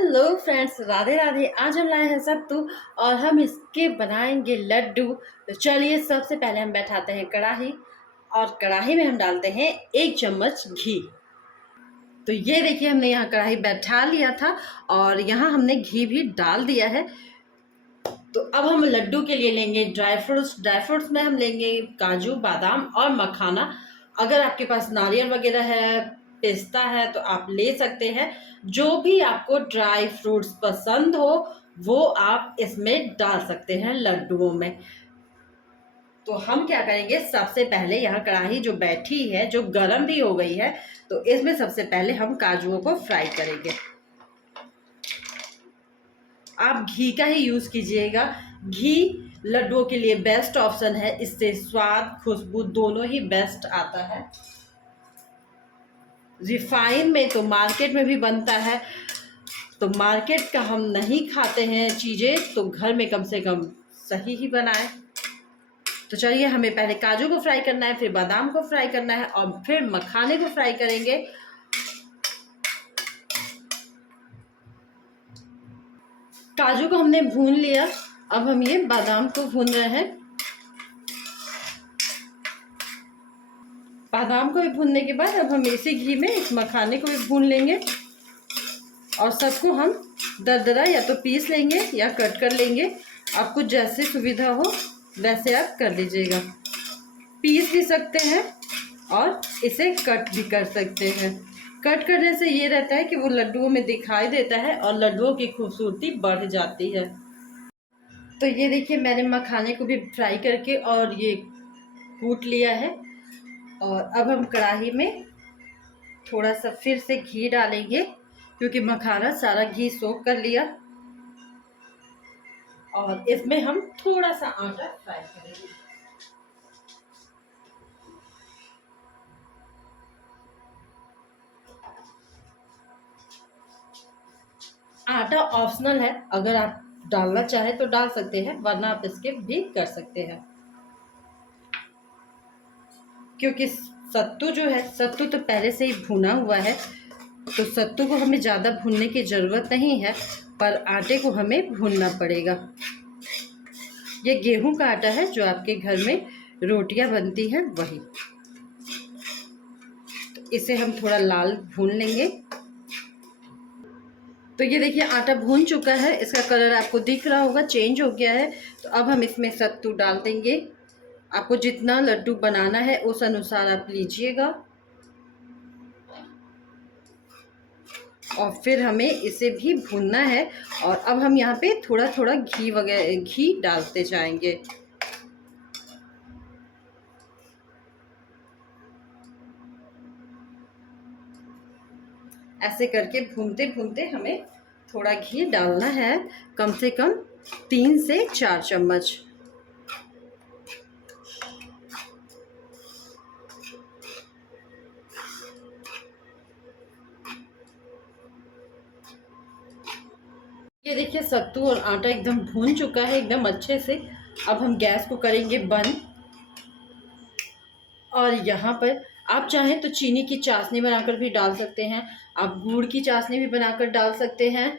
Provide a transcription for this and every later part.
Hello friends, Radhe Radhe. आज हम लाए हैं सत्तू और हम इसके बनाएंगे लड्डू। तो चलिए, सबसे पहले हम बैठाते हैं कढ़ाई और कढ़ाई में हम डालते हैं 1 चम्मच घी। तो ये देखिए, हमने यहाँ कढ़ाई बैठा लिया था और यहाँ हमने घी भी डाल दिया है। तो अब हम लड्डू के लिए लेंगे ड्राई फ्रूट्स में हम लेंगे काजू, बादाम और मखाना। अगर आपके पास नारियल वगैरह है, पिस्ता है, तो आप ले सकते हैं। जो भी आपको ड्राई फ्रूट्स पसंद हो वो आप इसमें डाल सकते हैं लड्डुओं में। तो हम क्या करेंगे, सबसे पहले यहाँ कढ़ाई जो बैठी है, जो गरम भी हो गई है, तो इसमें सबसे पहले हम काजुओं को फ्राई करेंगे। आप घी का ही यूज़ कीजिएगा। घी लड्डुओं के लिए बेस्ट ऑप्शन है। इससे स्वाद, खुशबू दोनों ही बेस्ट आता है। रिफाइन में तो मार्केट में भी बनता है, तो मार्केट का हम नहीं खाते हैं चीज़ें, तो घर में कम से कम सही ही बनाएं। तो चलिए, हमें पहले काजू को फ्राई करना है, फिर बादाम को फ्राई करना है और फिर मखाने को फ्राई करेंगे। काजू को हमने भून लिया, अब हम ये बादाम को भून रहे हैं। बादाम को भी भूनने के बाद अब हम इसी घी में इस मखाने को भी भून लेंगे और सबको हम दरदरा या तो पीस लेंगे या कट कर लेंगे। आपको जैसे सुविधा हो वैसे आप कर लीजिएगा। पीस भी सकते हैं और इसे कट भी कर सकते हैं। कट करने से ये रहता है कि वो लड्डुओं में दिखाई देता है और लड्डुओं की खूबसूरती बढ़ जाती है। तो ये देखिए, मैंने मखाने को भी फ्राई करके और ये कूट लिया है। और अब हम कढ़ाई में थोड़ा सा फिर से घी डालेंगे, क्योंकि मखाना सारा घी सोख कर लिया। और इसमें हम थोड़ा सा आटा फ्राई करेंगे। आटा ऑप्शनल है, अगर आप डालना चाहे तो डाल सकते हैं, वरना आप स्किप भी कर सकते हैं। क्योंकि सत्तू जो है, सत्तू तो पहले से ही भुना हुआ है, तो सत्तू को हमें ज़्यादा भूनने की ज़रूरत नहीं है, पर आटे को हमें भूनना पड़ेगा। ये गेहूं का आटा है, जो आपके घर में रोटियां बनती हैं वही। तो इसे हम थोड़ा लाल भून लेंगे। तो ये देखिए, आटा भून चुका है, इसका कलर आपको दिख रहा होगा, चेंज हो गया है। तो अब हम इसमें सत्तू डाल देंगे। आपको जितना लड्डू बनाना है उस अनुसार आप लीजिएगा। और फिर हमें इसे भी भूनना है। और अब हम यहाँ पे थोड़ा थोड़ा घी डालते जाएंगे। ऐसे करके भूनते भूनते हमें थोड़ा घी डालना है, कम से कम 3 से 4 चम्मच। ये देखिए, सत्तू और आटा एकदम भून चुका है, एकदम अच्छे से। अब हम गैस को करेंगे बंद। और यहाँ पर आप चाहें तो चीनी की चाशनी बनाकर भी डाल सकते हैं, आप गुड़ की चाशनी भी बनाकर डाल सकते हैं,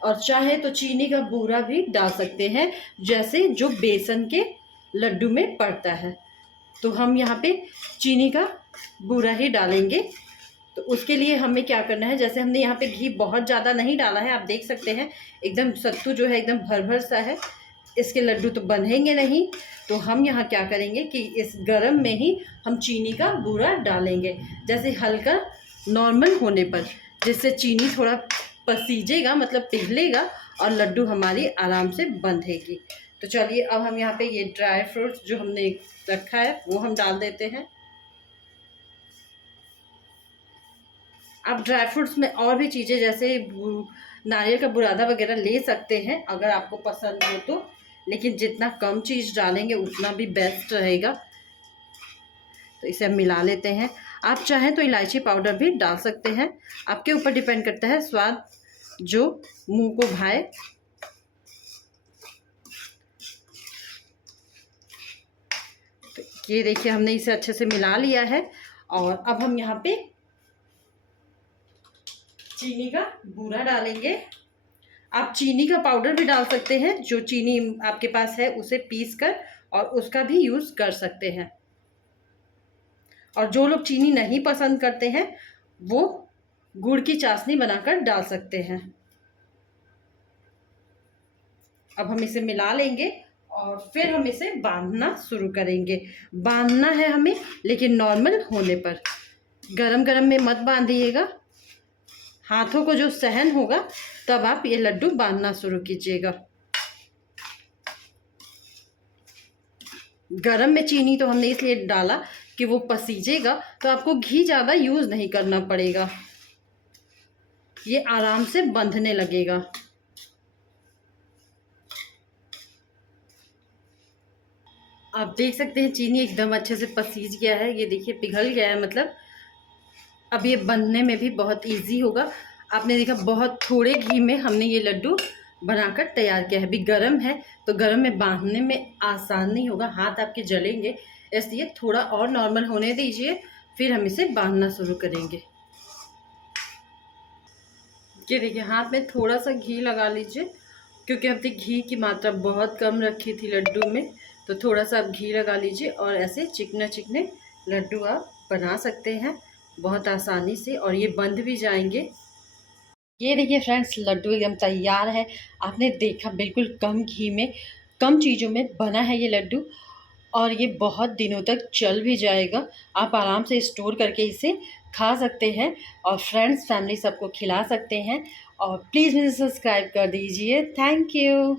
और चाहे तो चीनी का बूरा भी डाल सकते हैं, जैसे जो बेसन के लड्डू में पड़ता है। तो हम यहाँ पे चीनी का बूरा ही डालेंगे। तो उसके लिए हमें क्या करना है, जैसे हमने यहाँ पे घी बहुत ज़्यादा नहीं डाला है, आप देख सकते हैं एकदम सत्तू जो है एकदम भर भर सा है, इसके लड्डू तो बनेंगे नहीं। तो हम यहाँ क्या करेंगे कि इस गरम में ही हम चीनी का बूरा डालेंगे, जैसे हल्का नॉर्मल होने पर, जिससे चीनी थोड़ा पसीजेगा, मतलब पिघलेगा और लड्डू हमारी आराम से बंधेगी। तो चलिए, अब हम यहाँ पे ये ड्राई फ्रूट्स जो हमने रखा है वो हम डाल देते हैं। आप ड्राई फ्रूट्स में और भी चीज़ें जैसे नारियल का बुरादा वगैरह ले सकते हैं, अगर आपको पसंद हो तो, लेकिन जितना कम चीज़ डालेंगे उतना भी बेस्ट रहेगा। तो इसे हम मिला लेते हैं। आप चाहें तो इलायची पाउडर भी डाल सकते हैं, आपके ऊपर डिपेंड करता है, स्वाद जो मुंह को भाए। तो ये देखिए, हमने इसे अच्छे से मिला लिया है। और अब हम यहाँ पे चीनी का बूरा डालेंगे। आप चीनी का पाउडर भी डाल सकते हैं, जो चीनी आपके पास है उसे पीस कर, और उसका भी यूज़ कर सकते हैं। और जो लोग चीनी नहीं पसंद करते हैं वो गुड़ की चाशनी बनाकर डाल सकते हैं। अब हम इसे मिला लेंगे और फिर हम इसे बांधना शुरू करेंगे। बांधना है हमें, लेकिन नॉर्मल होने पर, गरम गरम में मत बांधिएगा। हाथों को जो सहन होगा तब आप ये लड्डू बांधना शुरू कीजिएगा। गरम में चीनी तो हमने इसलिए डाला कि वो पसीजेगा, तो आपको घी ज़्यादा यूज़ नहीं करना पड़ेगा, ये आराम से बंधने लगेगा। आप देख सकते हैं चीनी एकदम अच्छे से पसीज गया है, ये देखिए पिघल गया है, मतलब अब ये बनने में भी बहुत इजी होगा। आपने देखा बहुत थोड़े घी में हमने ये लड्डू बनाकर तैयार किया है। अभी गरम है तो गरम में बांधने में आसान नहीं होगा, हाथ आपके जलेंगे, इसलिए थोड़ा और नॉर्मल होने दीजिए, फिर हम इसे बांधना शुरू करेंगे। ये देखिए हाथ में थोड़ा सा घी लगा लीजिए, क्योंकि हमने घी की मात्रा बहुत कम रखी थी लड्डू में, तो थोड़ा सा आप घी लगा लीजिए और ऐसे चिकने चिकने लड्डू आप बना सकते हैं बहुत आसानी से, और ये बंध भी जाएंगे। ये देखिए फ्रेंड्स, लड्डू एकदम तैयार है। आपने देखा बिल्कुल कम घी में, कम चीज़ों में बना है ये लड्डू, और ये बहुत दिनों तक चल भी जाएगा। आप आराम से स्टोर करके इसे खा सकते हैं और फ्रेंड्स फैमिली सबको खिला सकते हैं। और प्लीज़ मुझे सब्सक्राइब कर दीजिए। Thank you.